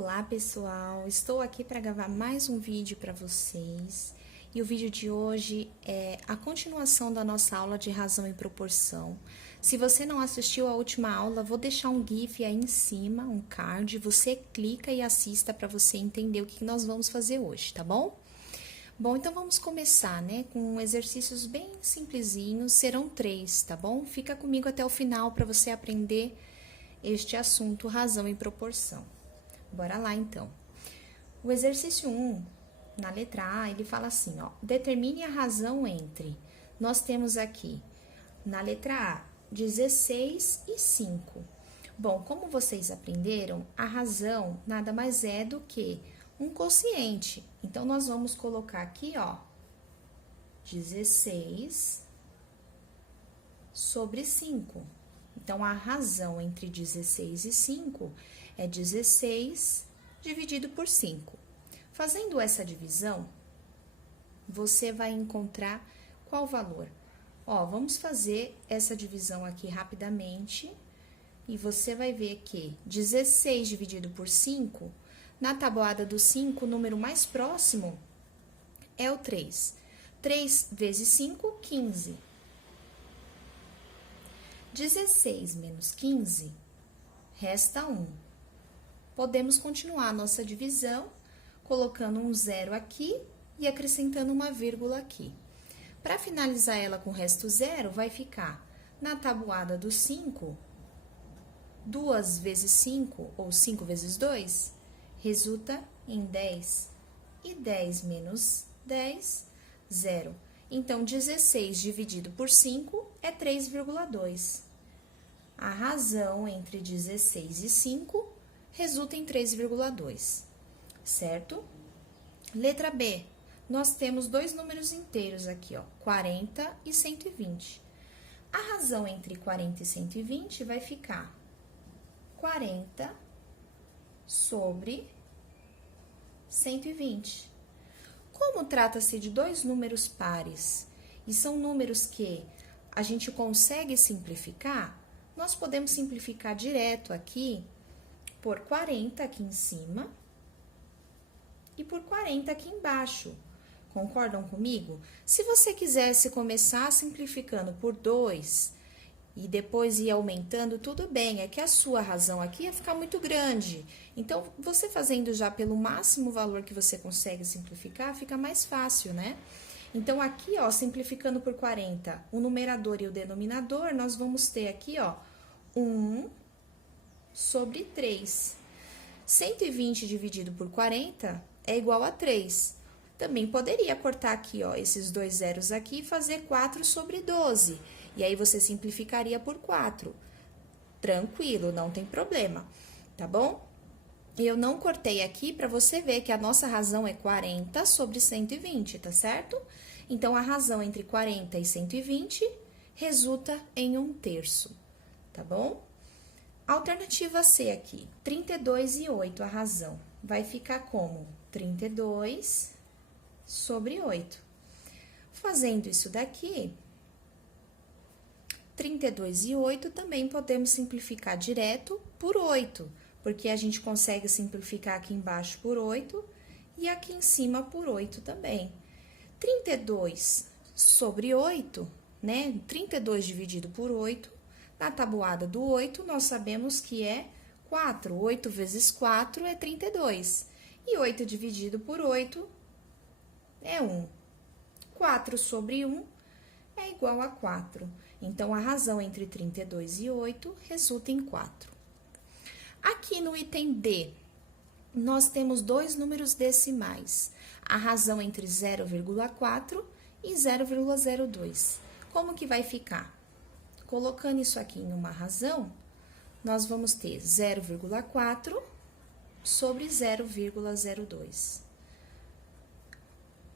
Olá pessoal, estou aqui para gravar mais um vídeo para vocês e o vídeo de hoje é a continuação da nossa aula de razão e proporção. Se você não assistiu a última aula, vou deixar um GIF aí em cima, um card, você clica e assista para você entender o que nós vamos fazer hoje, tá bom? Bom, então vamos começar, né, com exercícios bem simplesinhos, serão 3, tá bom? Fica comigo até o final para você aprender este assunto, razão e proporção. Bora lá, então. O exercício 1, na letra A, ele fala assim, ó, determine a razão entre. Nós temos aqui, na letra A, 16 e 5. Bom, como vocês aprenderam, a razão nada mais é do que um quociente. Então, nós vamos colocar aqui, ó, 16 sobre 5. Então, a razão entre 16 e 5 é 16 dividido por 5. Fazendo essa divisão, você vai encontrar qual valor? Ó, vamos fazer essa divisão aqui rapidamente e você vai ver que 16 dividido por 5, na tabuada do 5, o número mais próximo é o 3. 3 vezes 5, 15. 16 menos 15, resta 1. Podemos continuar a nossa divisão, colocando um zero aqui e acrescentando uma vírgula aqui. Para finalizar ela com o resto zero, vai ficar na tabuada do 5, 2 vezes 5, ou 5 vezes 2, resulta em 10. E 10 menos 10, 0. Então, 16 dividido por 5 é 3,2. A razão entre 16 e 5 resulta em 3,2, certo? Letra B, nós temos dois números inteiros aqui, ó, 40 e 120. A razão entre 40 e 120 vai ficar 40 sobre 120. Como trata-se de dois números pares e são números que a gente consegue simplificar, nós podemos simplificar direto aqui por 40 aqui em cima e por 40 aqui embaixo. Concordam comigo? Se você quisesse começar simplificando por 2 e depois ir aumentando, tudo bem, é que a sua razão aqui ia ficar muito grande. Então, você fazendo já pelo máximo valor que você consegue simplificar, fica mais fácil, né? Então, aqui, ó, simplificando por 40, o numerador e o denominador, nós vamos ter aqui, ó, 1 sobre 3. 120 dividido por 40 é igual a 3. Também poderia cortar aqui, ó, esses dois zeros aqui e fazer 4 sobre 12. E aí, você simplificaria por 4. Tranquilo, não tem problema, tá bom? Eu não cortei aqui para você ver que a nossa razão é 40 sobre 120, tá certo? Então, a razão entre 40 e 120 resulta em 1/3, tá bom? Alternativa C aqui, 32 e 8, a razão. Vai ficar como? 32 sobre 8. Fazendo isso daqui, 32 e 8 também podemos simplificar direto por 8, porque a gente consegue simplificar aqui embaixo por 8 e aqui em cima por 8 também. 32 sobre 8, né? 32 dividido por 8, na tabuada do 8, nós sabemos que é 4. 8 vezes 4 é 32. E 8 dividido por 8 é 1. 4 sobre 1 é igual a 4. Então, a razão entre 32 e 8 resulta em 4. Aqui no item D, nós temos dois números decimais. A razão entre 0,4 e 0,02. Como que vai ficar? Colocando isso aqui em uma razão, nós vamos ter 0,4 sobre 0,02.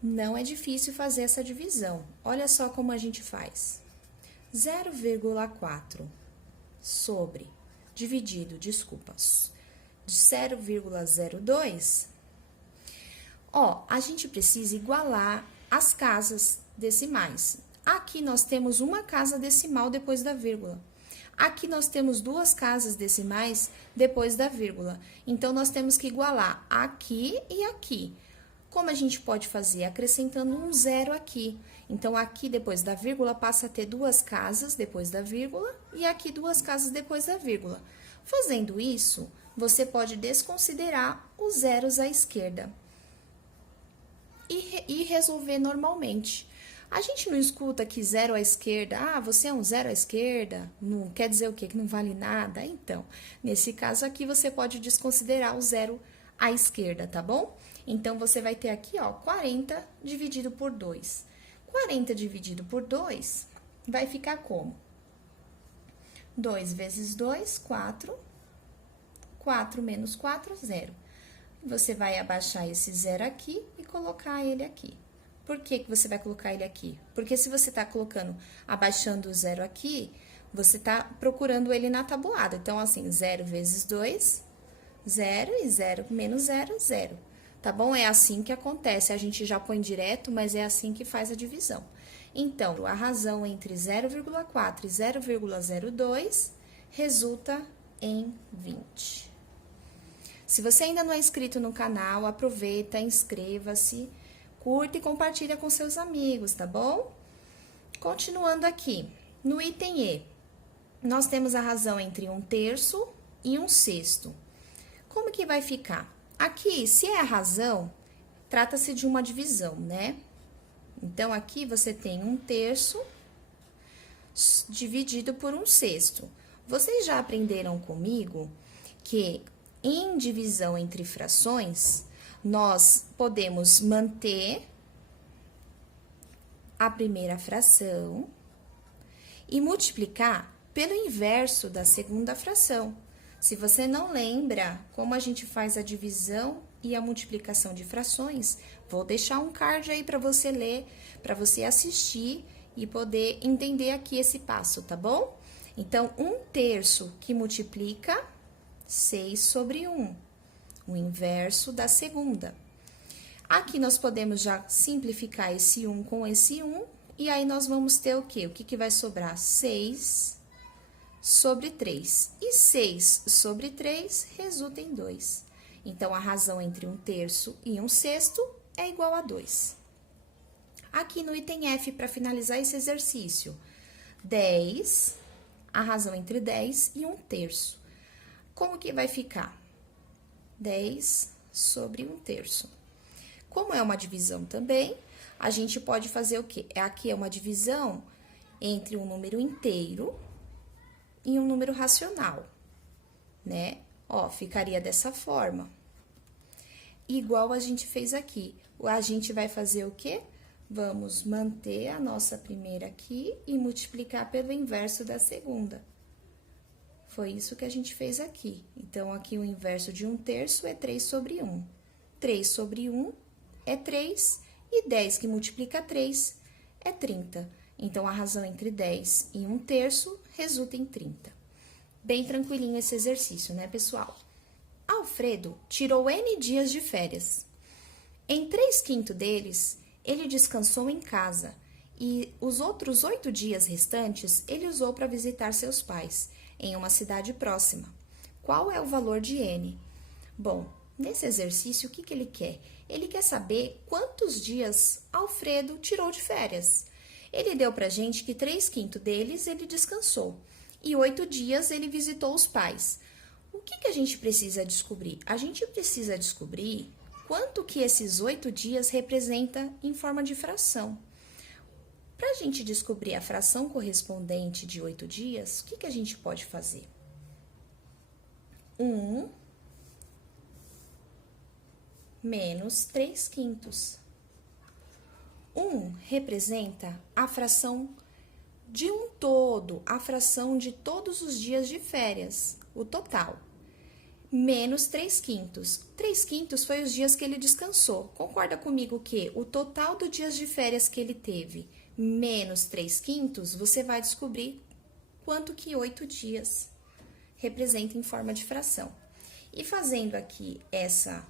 Não é difícil fazer essa divisão. Olha só como a gente faz. 0,4 sobre, dividido, desculpa, de 0,02, ó, a gente precisa igualar as casas decimais. Aqui nós temos uma casa decimal depois da vírgula. Aqui nós temos duas casas decimais depois da vírgula. Então, nós temos que igualar aqui e aqui. Como a gente pode fazer? Acrescentando um zero aqui. Então, aqui depois da vírgula passa a ter duas casas depois da vírgula e aqui duas casas depois da vírgula. Fazendo isso, você pode desconsiderar os zeros à esquerda e resolver normalmente. A gente não escuta que zero à esquerda, ah, você é um zero à esquerda, não quer dizer o quê? Que não vale nada? Então, nesse caso aqui, você pode desconsiderar o zero à esquerda, tá bom? Então, você vai ter aqui, ó, 40 dividido por 2. 40 dividido por 2 vai ficar como? 2 vezes 2, 4. 4 menos 4, 0. Você vai abaixar esse zero aqui e colocar ele aqui. Por que que você vai colocar ele aqui? Porque se você tá colocando, abaixando o zero aqui, você tá procurando ele na tabuada. Então, assim, 0 vezes 2, 0, e 0 menos 0, 0. Tá bom? É assim que acontece. A gente já põe direto, mas é assim que faz a divisão. Então, a razão entre 0,4 e 0,02 resulta em 20. Se você ainda não é inscrito no canal, aproveita, inscreva-se, curta e compartilha com seus amigos, tá bom? Continuando aqui, no item E, nós temos a razão entre 1/3 e 1/6. Como que vai ficar? Aqui, se é a razão, trata-se de uma divisão, né? Então, aqui você tem 1/3 dividido por 1/6. Vocês já aprenderam comigo que em divisão entre frações, nós podemos manter a primeira fração e multiplicar pelo inverso da segunda fração. Se você não lembra como a gente faz a divisão e a multiplicação de frações, vou deixar um card aí para você ler, para você assistir e poder entender aqui esse passo, tá bom? Então, 1/3 que multiplica 6 sobre 1, o inverso da segunda. Aqui nós podemos já simplificar esse 1 com esse 1, e aí nós vamos ter o quê? O que que vai sobrar? 6 sobre 3. E 6 sobre 3 resulta em 2. Então, a razão entre 1/3 e 1/6 é igual a 2. Aqui no item F, para finalizar esse exercício, 10, a razão entre 10 e 1/3. Como que vai ficar? 10 sobre 1/3. Como é uma divisão também, a gente pode fazer o quê? Aqui é uma divisão entre um número inteiro e um número racional, né? Ó, ficaria dessa forma. Igual a gente fez aqui. A gente vai fazer o quê? Vamos manter a nossa primeira aqui e multiplicar pelo inverso da segunda. Foi isso que a gente fez aqui. Então, aqui o inverso de 1/3 é 3 sobre 1. 3 sobre 1 é 3, e 10 que multiplica 3 é 30. Então, a razão entre 10 e 1/3 resulta em 30. Bem tranquilinho esse exercício, né, pessoal? Alfredo tirou N dias de férias. Em 3/5 deles, ele descansou em casa, e os outros 8 dias restantes ele usou para visitar seus pais em uma cidade próxima. Qual é o valor de N? Bom, nesse exercício, o que que ele quer? Ele quer saber quantos dias Alfredo tirou de férias. Ele deu pra gente que 3/5 deles ele descansou e 8 dias ele visitou os pais. O que que a gente precisa descobrir? A gente precisa descobrir quanto que esses 8 dias representa em forma de fração. Para a gente descobrir a fração correspondente de 8 dias, o que que a gente pode fazer? 1 menos 3/5. 1 representa a fração de um todo, a fração de todos os dias de férias, o total. Menos 3/5. 3/5 foi os dias que ele descansou. Concorda comigo que o total dos dias de férias que ele teve menos 3/5, você vai descobrir quanto que 8 dias representa em forma de fração. E fazendo aqui essa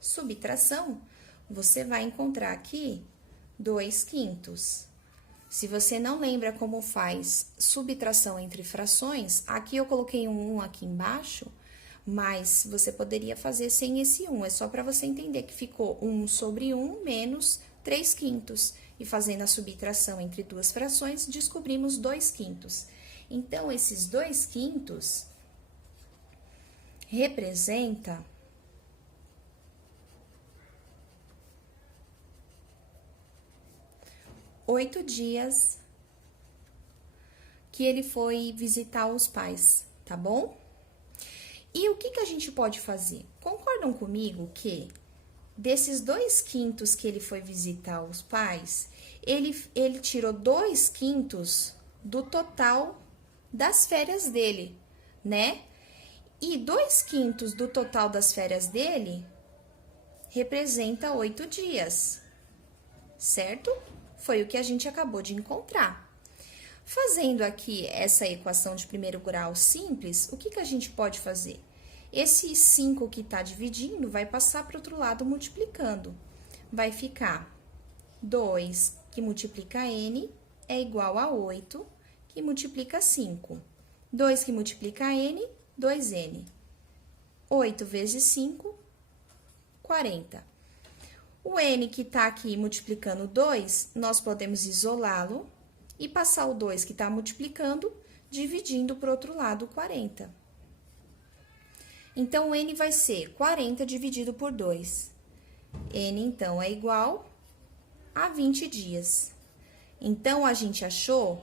subtração, você vai encontrar aqui 2/5. Se você não lembra como faz subtração entre frações, aqui eu coloquei um 1 aqui embaixo, mas você poderia fazer sem esse 1. É só para você entender que ficou 1 sobre 1 menos 3 quintos. E fazendo a subtração entre duas frações, descobrimos 2 quintos. Então, esses 2 quintos representa 8 dias que ele foi visitar os pais, tá bom? E o que a gente pode fazer? Concordam comigo que desses 2 quintos que ele foi visitar os pais, ele tirou 2 quintos do total das férias dele, né? E 2 quintos do total das férias dele representa 8 dias, certo? Foi o que a gente acabou de encontrar. Fazendo aqui essa equação de primeiro grau simples, o que a gente pode fazer? Esse 5 que está dividindo vai passar para o outro lado multiplicando. Vai ficar 2 que multiplica n é igual a 8 que multiplica 5. 2 que multiplica n, 2n. 8 vezes 5, 40. O n que está aqui multiplicando 2, nós podemos isolá-lo e passar o 2 que está multiplicando, dividindo para o outro lado 40. Então, o n vai ser 40 dividido por 2. N, então, é igual a 20 dias. Então, a gente achou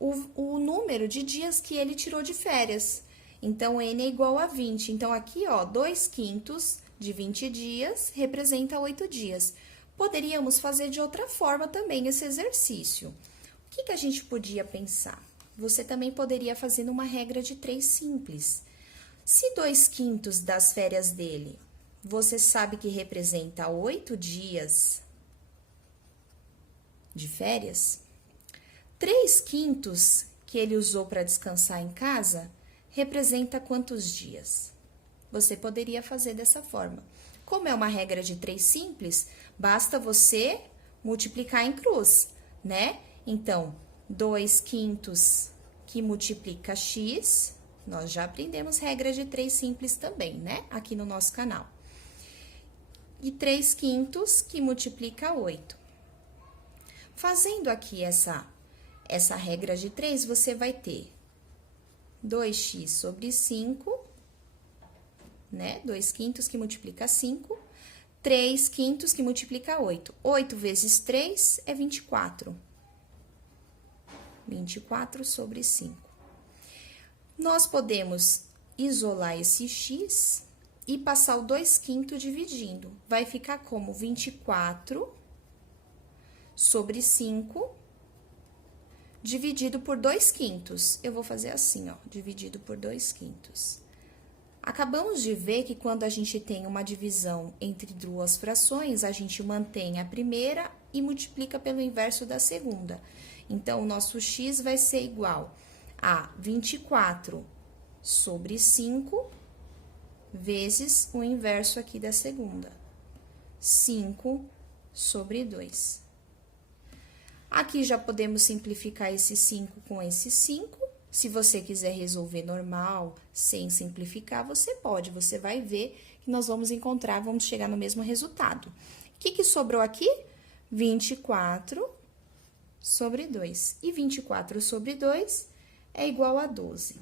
o número de dias que ele tirou de férias. Então, n é igual a 20. Então, aqui, ó, 2 quintos de 20 dias representa 8 dias. Poderíamos fazer de outra forma também esse exercício. O que a gente podia pensar? Você também poderia fazer numa regra de 3 simples. Se 2 quintos das férias dele, você sabe que representa 8 dias de férias, 3 quintos que ele usou para descansar em casa, representa quantos dias? Você poderia fazer dessa forma. Como é uma regra de 3 simples, basta você multiplicar em cruz, né? Então, 2 quintos que multiplica x, nós já aprendemos regra de 3 simples também, né? Aqui no nosso canal. E 3 quintos que multiplica 8. Fazendo aqui essa regra de 3, você vai ter 2x sobre 5, né? 2 quintos que multiplica 5, 3 quintos que multiplica 8. 8 vezes 3 é 24. 24 sobre 5. Nós podemos isolar esse x e passar o 2 quintos dividindo. Vai ficar como 24 sobre 5 dividido por 2 quintos. Eu vou fazer assim, ó, dividido por 2 quintos. Acabamos de ver que quando a gente tem uma divisão entre duas frações, a gente mantém a primeira e multiplica pelo inverso da segunda. Então, o nosso x vai ser igual a 24 sobre 5 vezes o inverso aqui da segunda. 5 sobre 2. Aqui já podemos simplificar esse 5 com esse 5. Se você quiser resolver normal, sem simplificar, você pode. Você vai ver que nós vamos encontrar, vamos chegar no mesmo resultado. O que sobrou aqui? 24 sobre 2. E 24 sobre 2 é igual a 12.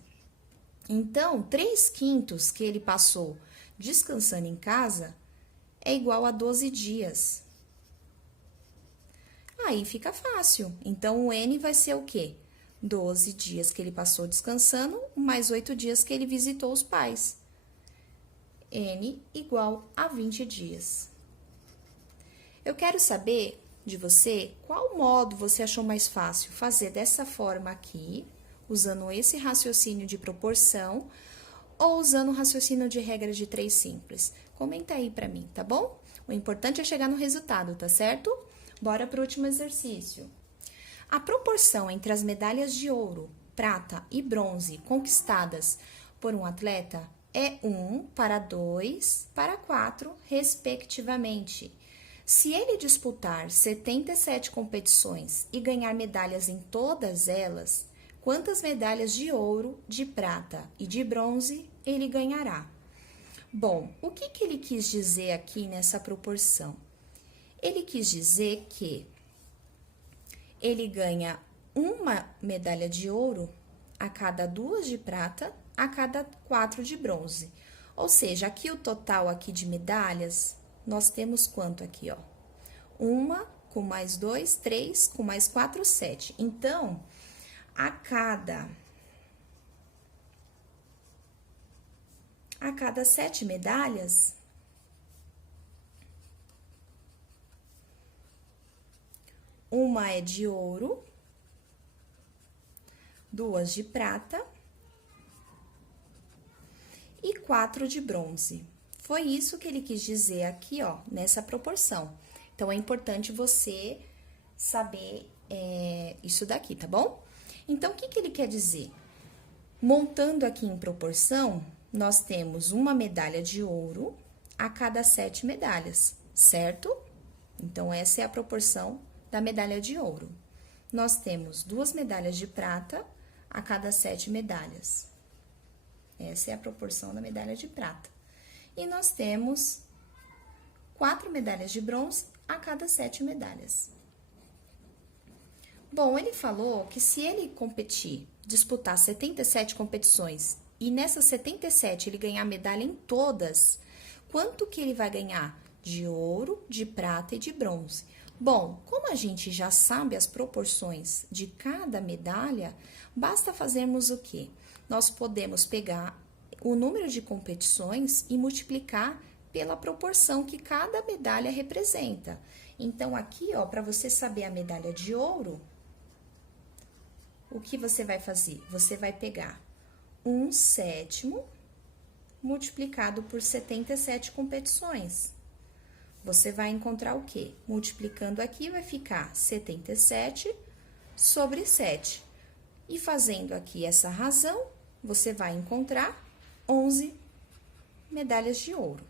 Então, 3 quintos que ele passou descansando em casa é igual a 12 dias. Aí fica fácil. Então, o n vai ser o quê? 12 dias que ele passou descansando, mais 8 dias que ele visitou os pais. N igual a 20 dias. Eu quero saber de você qual modo você achou mais fácil fazer dessa forma aqui, usando esse raciocínio de proporção, ou usando o raciocínio de regra de 3 simples. Comenta aí pra mim, tá bom? O importante é chegar no resultado, tá certo? Bora pro último exercício. A proporção entre as medalhas de ouro, prata e bronze conquistadas por um atleta é 1 para 2 para 4, respectivamente. Se ele disputar 77 competições e ganhar medalhas em todas elas, quantas medalhas de ouro, de prata e de bronze ele ganhará? Bom, o que ele quis dizer aqui nessa proporção? Ele quis dizer que ele ganha uma medalha de ouro a cada 2 de prata, a cada 4 de bronze. Ou seja, aqui o total aqui de medalhas, nós temos quanto aqui, ó? 1 com mais 2, 3, com mais 4, 7. Então, a cada 7 medalhas, uma é de ouro, 2 de prata e 4 de bronze. Foi isso que ele quis dizer aqui, ó, nessa proporção. Então, é importante você saber isso daqui, tá bom? Então, o que ele quer dizer? Montando aqui em proporção, nós temos uma medalha de ouro a cada 7 medalhas, certo? Então, essa é a proporção da medalha de ouro. Nós temos 2 medalhas de prata a cada 7 medalhas. Essa é a proporção da medalha de prata. E nós temos 4 medalhas de bronze a cada 7 medalhas. Bom, ele falou que se ele competir, disputar 77 competições e nessas 77 ele ganhar medalha em todas, quanto que ele vai ganhar de ouro, de prata e de bronze? Bom, como a gente já sabe as proporções de cada medalha, basta fazermos o quê? Nós podemos pegar o número de competições e multiplicar pela proporção que cada medalha representa. Então, aqui, ó, para você saber a medalha de ouro, o que você vai fazer? Você vai pegar 1/7 multiplicado por 77 competições. Você vai encontrar o quê? Multiplicando aqui, vai ficar 77 sobre 7. E fazendo aqui essa razão, você vai encontrar 11 medalhas de ouro.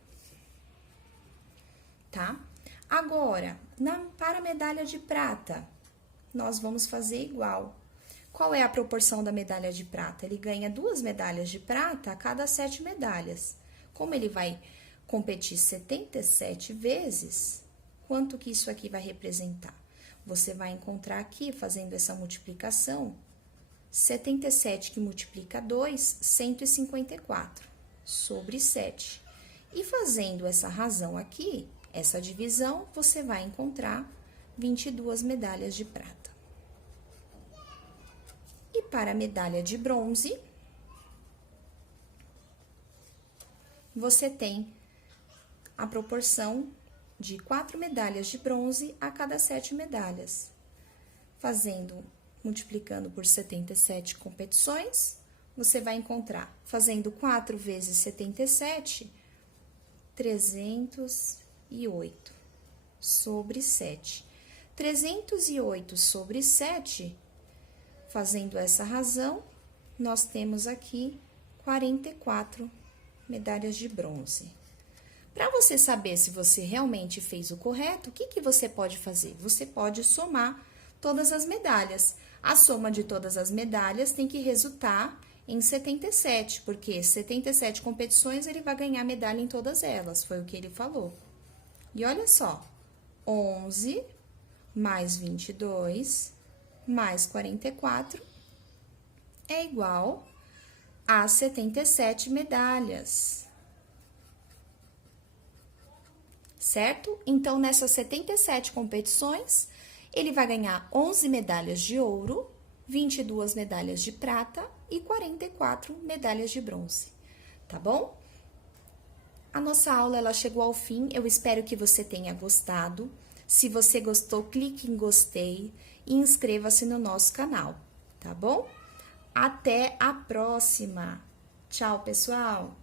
Tá? Agora, para a medalha de prata, nós vamos fazer igual. Qual é a proporção da medalha de prata? Ele ganha 2 medalhas de prata a cada 7 medalhas. Como ele vai competir 77 vezes, quanto que isso aqui vai representar? Você vai encontrar aqui, fazendo essa multiplicação, 77 que multiplica 2, 154, sobre 7. E fazendo essa razão aqui, essa divisão, você vai encontrar 22 medalhas de prata. E para a medalha de bronze, você tem a proporção de 4 medalhas de bronze a cada 7 medalhas. Multiplicando por 77 competições, você vai encontrar, fazendo 4 vezes 77, 308 sobre 7. 308 sobre 7, fazendo essa razão, nós temos aqui 44 medalhas de bronze. Para você saber se você realmente fez o correto, o que você pode fazer? Você pode somar todas as medalhas. A soma de todas as medalhas tem que resultar em 77, porque 77 competições ele vai ganhar medalha em todas elas, foi o que ele falou. E olha só, 11 mais 22 mais 44 é igual a 77 medalhas. Certo? Então, nessas 77 competições, ele vai ganhar 11 medalhas de ouro, 22 medalhas de prata e 44 medalhas de bronze. Tá bom? A nossa aula ela chegou ao fim, eu espero que você tenha gostado. Se você gostou, clique em gostei e inscreva-se no nosso canal, tá bom? Até a próxima! Tchau, pessoal!